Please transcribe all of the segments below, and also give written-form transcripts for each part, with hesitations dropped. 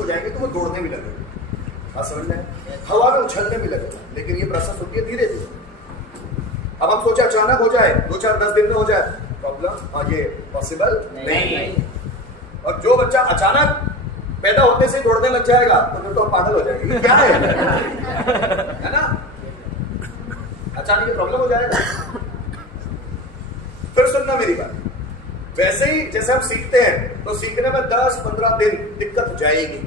हो जाएंगे तो वो दौड़ने भी लगेगा, बात समझ में है, हवा में उछलने भी लगेगा, लेकिन ये प्रोसेस होती है धीरे धीरे। अब हम सोचे अचानक हो जाए, 2-4-10 दिन में हो जाए, प्रॉब्लम ये पॉसिबल नहीं। और जो बच्चा अचानक पैदा होते से दौड़ने लग जाएगा तो फिर तो पागल हो जाएगी, क्या है ना, अचानक ये प्रॉब्लम हो जाएगा। फिर सुनना मेरी बात, वैसे ही जैसे हम सीखते हैं तो सीखने में 10-15 दिन दिक्कत जाएगी,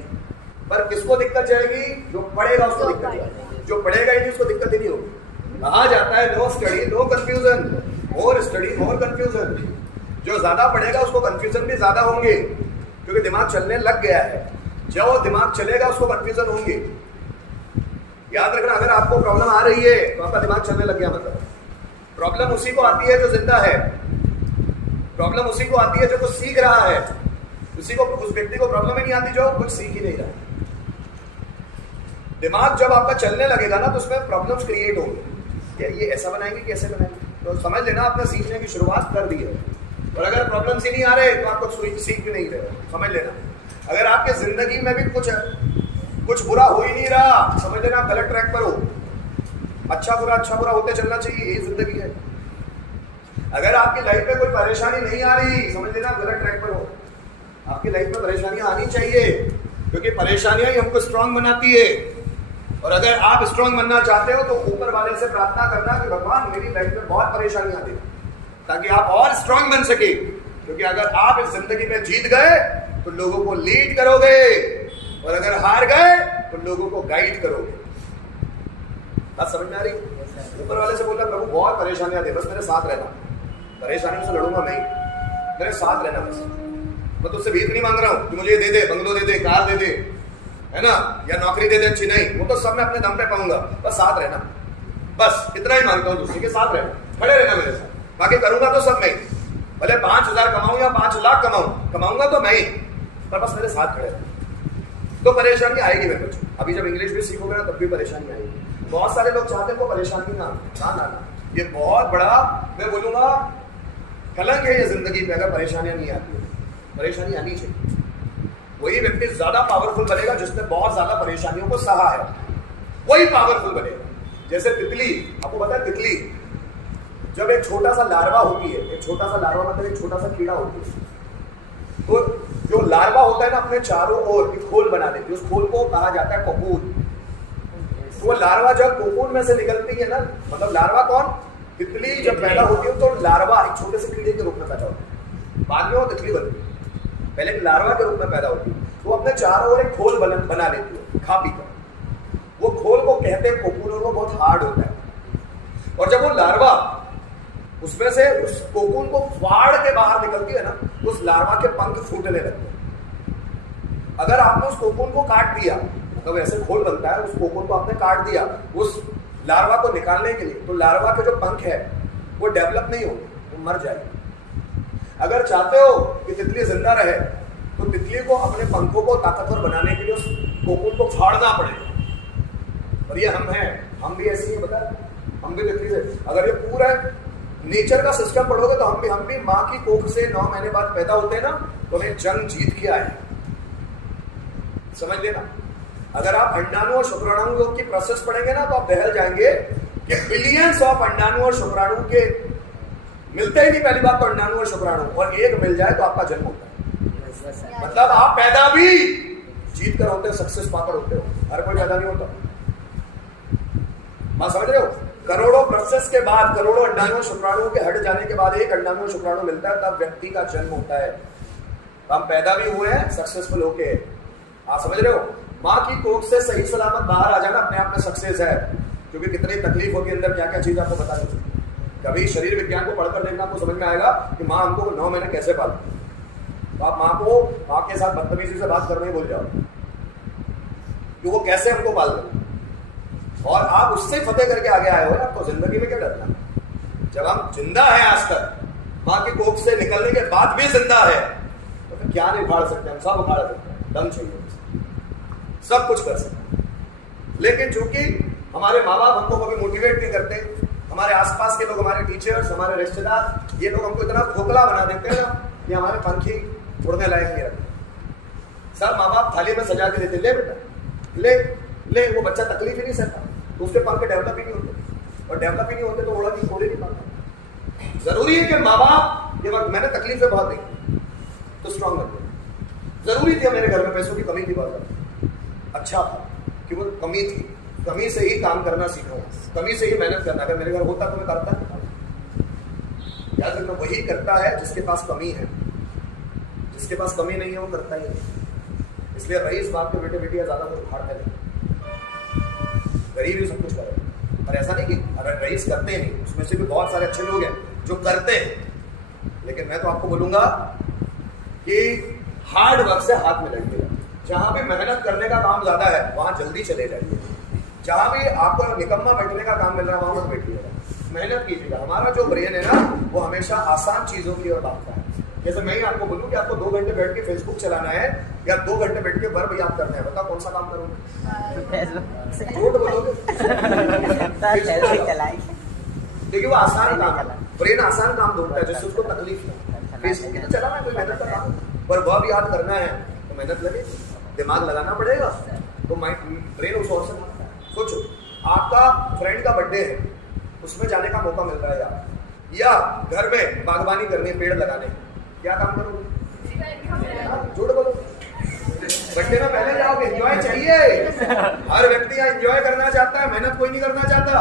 पर किसको दिक्कत जाएगी? जो पढ़ेगा उसको दिक्कत जाएगी, जो पढ़ेगा ही नहीं उसको दिक्कत ही नहीं होगी। कहा जाता है no study no confusion, more study more confusion. जो ज्यादा पढ़ेगा उसको कंफ्यूजन भी ज्यादा होंगे, क्योंकि दिमाग चलने लग गया है। जब वो दिमाग चलेगा उसको कंफ्यूजन होंगे। याद रखना, अगर आपको प्रॉब्लम आ रही है तो आपका दिमाग चलने लग गया, मतलब प्रॉब्लम उसी को आती है जो जिंदा है, प्रॉब्लम उसी को आती है जो कुछ सीख रहा है। उसी को, उस व्यक्ति को प्रॉब्लम ही नहीं आती जो कुछ सीख ही नहीं रहा। दिमाग जब आपका चलने लगेगा ना तो उसमें प्रॉब्लम्स क्रिएट होंगी, ये ऐसा बनाएंगे कि ऐसे बनाएंगे, तो समझ लेना आपने सीखने की शुरुआत कर दी है। और अगर प्रॉब्लम्स ही नहीं आ रहे तो आपको सीख भी नहीं रहे, समझ लेना। अगर आपके जिंदगी में भी कुछ बुरा हो ही नहीं रहा, समझ लेना आप गलत ट्रैक पर हो। अच्छा बुरा होते चलना चाहिए, यही जिंदगी है। अगर आपकी लाइफ में कोई परेशानी नहीं आ रही, समझ लेना आप गलत ट्रैक पर हो। आपकी लाइफ में परेशानियां आनी चाहिए, क्योंकि परेशानियां ही हमको स्ट्रांग बनाती है। और अगर आप स्ट्रांग बनना चाहते हो तो ऊपर वाले से प्रार्थना करना कि भगवान मेरी लाइफ में बहुत परेशानियां दे, ताकि आप और स्ट्रांग बन सके। क्योंकि अगर आप इस जिंदगी में जीत गए तो लोगों को लीड करोगे, और अगर हार गए तो लोगों को गाइड करोगे। बात समझ में आ रही? ऊपर वाले से बोला प्रभु बहुत परेशानियां दे, बस मेरे साथ रहना, परेशानियों से लड़ूंगा नहीं, मेरे साथ रहना बस। मैं तुझसे भीख नहीं मांग रहा हूं कि मुझे ये दे दे, बंगलो दे दे, कार दे दे, है ना, या नौकरी दे दे अच्छी, नहीं, वो तो सब मैं अपने दम पे पाऊंगा, बस साथ रहना, बस इतना ही मांगता हूं तुझसे कि साथ रहना, खड़े रहना मेरे साथ। बाकी करूंगा तो सब मैं, भले 5,000 कमाऊं या 5 लाख कमाऊंगा तो मैं, पर बस मेरे साथ खड़े रहना। तो परेशानी आएगी मेरे बच्चों। अभी जब इंग्लिश भी सीखोगे ना तब भी परेशानी आएगी। बहुत सारे लोग चाहते हैं वो परेशानी ना ना, ये बहुत बड़ा मैं बोलूंगा कलंक है ये जिंदगी पे, अगर परेशानियां नहीं आती है। परेशानी आनी चाहिए। वही व्यक्ति ज्यादा पावरफुल बनेगा जिसने बहुत ज्यादा परेशानियों को सहा है, वही पावरफुल बनेगा। जैसे तितली, आपको पता है तितली जब एक छोटा सा लार्वा होती है, एक छोटा सा लार्वा मतलब एक छोटा सा कीड़ा होती है, तो जो लार्वा होता है ना अपने चारों ओर एक खोल बना देती है, उस खोल को कहा जाता है कोकून। तो वो लार्वा जब कोकून में से निकलती है ना, मतलब लार्वा कौन? तितली जब पैदा होती है तो लार्वा एक छोटे से कीड़े के रूप में पैदा होती है, बाद में वो तितली बनती है, पहले एक लार्वा के रूप में पैदा होती है। वो अपने चारों ओर एक खोल बना लेती है खा पी कर। वो खोल को कहते हैं कोकून, और वो बहुत हार्ड होता है। और जब वो लार्वा उसमें से उस कोकून को फाड़ के बाहर निकलती है ना, उस लार्वा के पंख फूटने लगते हैं। अगर आपने उस कोकून को काट दिया, मतलब ऐसे खोल बनता है, उस कोकून को आपने काट दिया उस लार्वा को निकालने के लिए, तो लार्वा के जो पंख है वो डेवलप नहीं होंगे, वो मर जाएगी। अगर चाहते हो कि तितली जिंदा रहे तो तितली को अपने पंखों को ताकतवर बनाने के लिए उस कोकून को फाड़ना पड़ेगा। और ये हम हैं, हम भी ऐसे ही, बता, हम भी तितली से। अगर ये पूरा नेचर का सिस्टम पढ़ोगे तो हम भी माँ की कोख से 9 महीने बाद पैदा होते हैं ना, तो हमें जंग जीत के आए, समझ लेना। अगर आप अंडाणु और शुक्राणु की प्रोसेस पढ़ेंगे ना तो आप बहल जाएंगे कि बिलियंस ऑफ अंडाणु और शुक्राणु के मिलते ही नहीं। पहली बात तो अंडाणु और शुक्राणु, और एक मिल जाए तो आपका जन्म होता है। मतलब आप पैदा भी जीत कर होते हो, सक्सेस पाकर होते हो, हर कोई पैदा नहीं होता। बात समझ रहे हो? करोड़ों प्रोसेस के बाद, करोड़ों अंडाणु और शुक्राणु के हट जाने के बाद एक अंडाणु और शुक्राणु मिलता है, तब व्यक्ति का जन्म होता है। तो हम पैदा भी हुए हैं सक्सेसफुल होके, आप समझ रहे हो? माँ की कोख से सही सलामत बाहर आ जाना अपने आप में सक्सेस है, क्योंकि कितनी तकलीफ होगी अंदर, क्या क्या चीज आपको बता नहीं सकती। कभी शरीर विज्ञान को पढ़कर देखना आपको समझ में आएगा कि माँ हमको 9 महीने कैसे पालती। तो आप माँ के साथ बदतमीजी से बात करने ही भूल जाओ कि वो कैसे हमको पाल रहे, और आप उससे फतेह करके आगे आए हो ना, तो जिंदगी में क्या डरना। जब हम जिंदा है आज तक, माँ की कोख से निकलने के बाद भी जिंदा है, तो फिर क्या नहीं उखाड़ सकते, हम सब उखाड़ सकते हैं। दम चाहिए, सब कुछ कर सकते हैं। लेकिन चूंकि हमारे माँ बाप हमको कभी मोटिवेट नहीं करते, हमारे आसपास के लोग, हमारे टीचर्स, हमारे रिश्तेदार, ये लोग हमको इतना खोखला बना देते हैं ना कि हमारे पंख ही उड़ने लायक नहीं रखते। सब माँ बाप थाली में सजा के देते, ले बेटा ले ले, वो बच्चा तकलीफ ही नहीं सहता, तो उसके पंख डेवलप ही नहीं होते, और डेवलप ही नहीं होते तो उड़ा नहीं छोड़ ही नहीं पाता। जरूरी है कि माँ बाप, ये वक्त मैंने तकलीफें बहुत देखी तो स्ट्रांग बन गए। जरूरी थी, मेरे घर में पैसों की कमी थी बहुत ज्यादा, अच्छा था कि वो कमी थी, कमी से ही काम करना सीखा, कमी से ही मेहनत करना। अगर मेरे घर होता तो मैं करता नहीं। याद रखना, वही करता है जिसके पास कमी है, जिसके पास कमी नहीं है वो करता ही नहीं। इसलिए रईस बाप के बेटे बेटियां ज्यादा कुछ उखाड़ते नहीं, गरीब ही सब कुछ करे। और ऐसा नहीं कि अगर रईस करते नहीं, उसमें से भी बहुत सारे अच्छे लोग हैं जो करते हैं। लेकिन मैं तो आपको बोलूंगा कि हार्ड वर्क से हाथ में लगिएगा। जहां भी मेहनत करने का काम ज्यादा है वहां जल्दी चले जाइए। जहां भी आपको निकम्मा बैठने का काम मिल रहा है वहां मत बैठिएगा, मेहनत कीजिएगा। हमारा जो ब्रेन है ना वो हमेशा आसान चीजों की ओर भागता है। जैसे मैं ही आपको बोलूं कि आपको 2 घंटे बैठ के फेसबुक चलाना है या 2 घंटे बैठ के वर्ब याद करना है, बताओ कौन सा काम करोगे? झूठ बोलोगे? देखिए वो आसान काम है, ब्रेन आसान काम ढूंढता है जिससे उसको तकलीफ नहीं। फेसबुक की तो चलाना है, कोई मेहनत का काम, पर वर्ब याद करना है तो मेहनत लगे, दिमाग लगाना पड़ेगा, तो ब्रेन उस ओर से भागता है। सोचो आपका फ्रेंड का बर्थडे है, उसमें जाने का मौका मिल रहा है यार, या घर में बागवानी करनी है, पेड़ लगाने, क्या काम करोगे? झूठ बोलो, बर्थडे में पहले जाओगे। एंजॉय चाहिए, हर व्यक्ति यहाँ एंजॉय करना चाहता है, मेहनत कोई नहीं करना चाहता।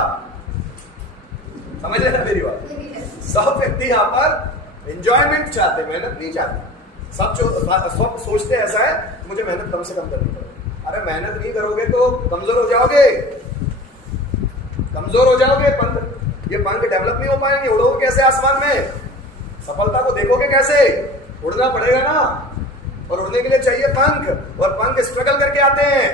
समझ लेना मेरी बात, सब व्यक्ति यहाँ पर एंजॉयमेंट चाहते, मेहनत नहीं चाहते। सब सोचते ऐसा है मुझे मेहनत कम से कम करनी पड़े। अरे मेहनत नहीं करोगे तो कमजोर हो जाओगे, कमजोर हो जाओगे। ये पंख डेवलप नहीं हो पाएंगे, उड़ोगे कैसे आसमान में? सफलता को देखोगे कैसे? उड़ना पड़ेगा ना, और उड़ने के लिए चाहिए पंख, और पंख स्ट्रगल करके आते हैं।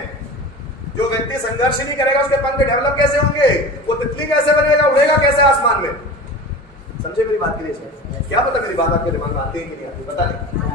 जो व्यक्ति संघर्ष नहीं करेगा उसके पंख डेवलप कैसे होंगे? वो तितली कैसे बनेगा, उड़ेगा कैसे आसमान में? समझे मेरी बात के लिए? क्या पता मेरी बात आपके दिमाग में आती है कि नहीं आती, बता नहीं।